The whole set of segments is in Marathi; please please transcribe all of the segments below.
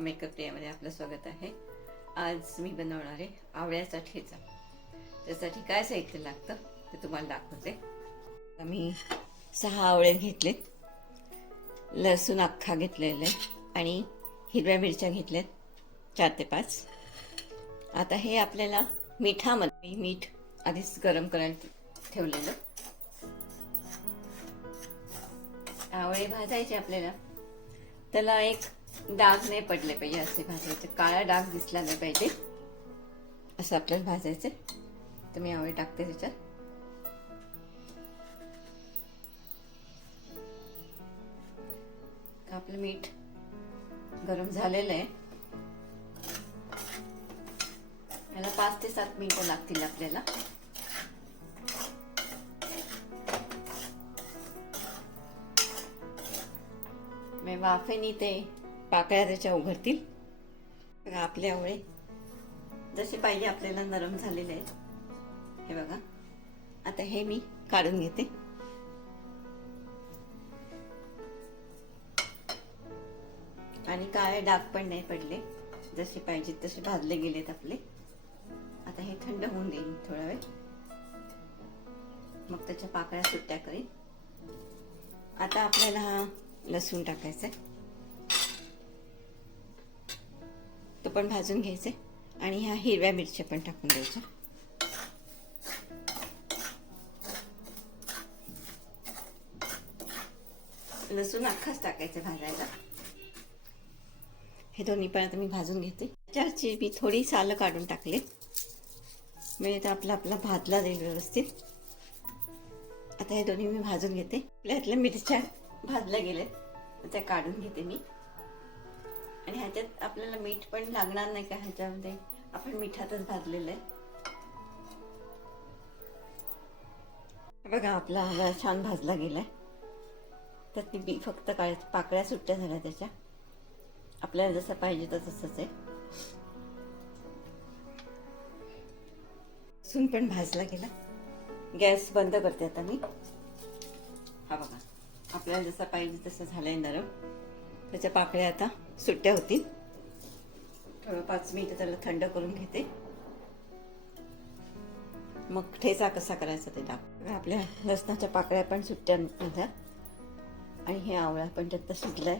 मेकअप डेमध्ये आपलं स्वागत आहे. आज मी बनवणार आहे आवळ्याचा ठेचा त्यासाठी काय साहित्य लागतं ते तुम्हाला दाखवते. मी सहा आवळे घेतलेत. लसूण अख्खा घेतलेला आहे आणि हिरव्या मिरच्या घेतल्यात. चार ते पाच. आता हे आपल्याला मिठामध्ये मीठ आधीच गरम करायला ठेवलेलं. आवळे भाजायचे आपल्याला. त्याला एक डाग नाही पडले पाहिजे असे भाजायचे. काळा डाग दिसला नाही पाहिजे. असं आपल्याला भाजायचे. तर मी आवळे टाकते त्याच्यात. आपलं मीठ गरम झालेलं आहे? याला पाच ते सात मिनिटं लागतील आपल्याला. मी वाफेनी ते पाकळ्या त्याच्या उघडतील. बघा आपले आवळे जसे पाहिजे आपल्याला नरम झालेले आहेत. हे बघा. आता हे मी काढून घेते. आणि काळे डाग पण नाही पडले. जसे पाहिजे तसे भाजले गेलेत आपले. आता हे थंड होऊन देईल थोडा वेळ. मग त्याच्या पाकळ्या सुट्ट्या करेन. आता आपल्याला हा लसूण टाकायचा आहे. तो पण भाजून घ्यायचा आणि ह्या हिरव्या मिरच्या पण टाकून द्यायच्या. लसूण अख्खाच टाकायचं भाजायला. हे दोन्ही पण आता मी भाजून घेते. त्याची मी थोडी सालं काढून टाकले. म्हणजे तर आपला आपला भाजला जाईल व्यवस्थित. आता हे दोन्ही मी भाजून घेते. आपल्यातल्या मिरच्या भाजल्या गेल्यात त्या काढून घेते मी. ह्याच्यात आपल्याला मीठ पण लागणार नाही का ह्याच्यामध्ये? आपण मिठातच भाजलेलं आहे. बघा आपला छान भाजला गेलाय. तर ती बी फक्त काळ पाकळ्या सुट्ट्या झाल्या त्याच्या. आपल्याला जसं पाहिजे तर तसंच आहे. लसूण पण भाजला गेला. गॅस बंद करते आता मी. हा बघा आपल्याला जसं पाहिजे तसं झालंय नरम. त्याच्या पाकळ्या आता सुट्ट्या होतील. थोडं पाच मिनिटं त्याला थंड करून घेते. मग ठेचा कसा करायचा ते टाक आपल्या लसणाच्या पाकळ्या पण सुट्ट्या झाल्या आणि हे आवळा पण त्यात शिजलाय.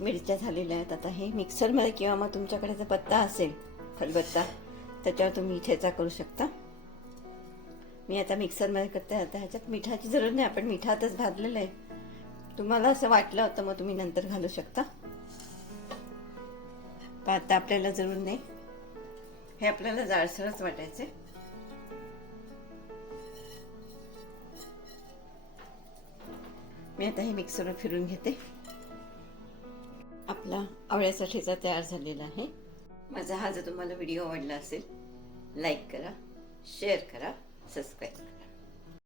मिरच्या झालेल्या आहेत. आता हे मिक्सरमध्ये किंवा मग तुमच्याकडे जर पत्ता असेल खलबत्ता त्याच्यावर तुम्ही ठेचा करू शकता. मी आता मिक्सरमध्ये करते. आता ह्याच्यात मिठाची जरूर नाही. आपण मिठातच भाजलेलं आहे. तुम्हाला असं वाटलं होतं मग तुम्ही नंतर घालू शकता. पण आता आपल्याला जरूर नाही. हे आपल्याला जाळसरच वाटायचे मी आता हे मिक्सरवर फिरून घेते. आपला आवळ्यासाठीचा तयार झालेला आहे. माझा हा जर तुम्हाला व्हिडिओ आवडला असेल लाईक करा शेअर करा सबस्क्राईब करा.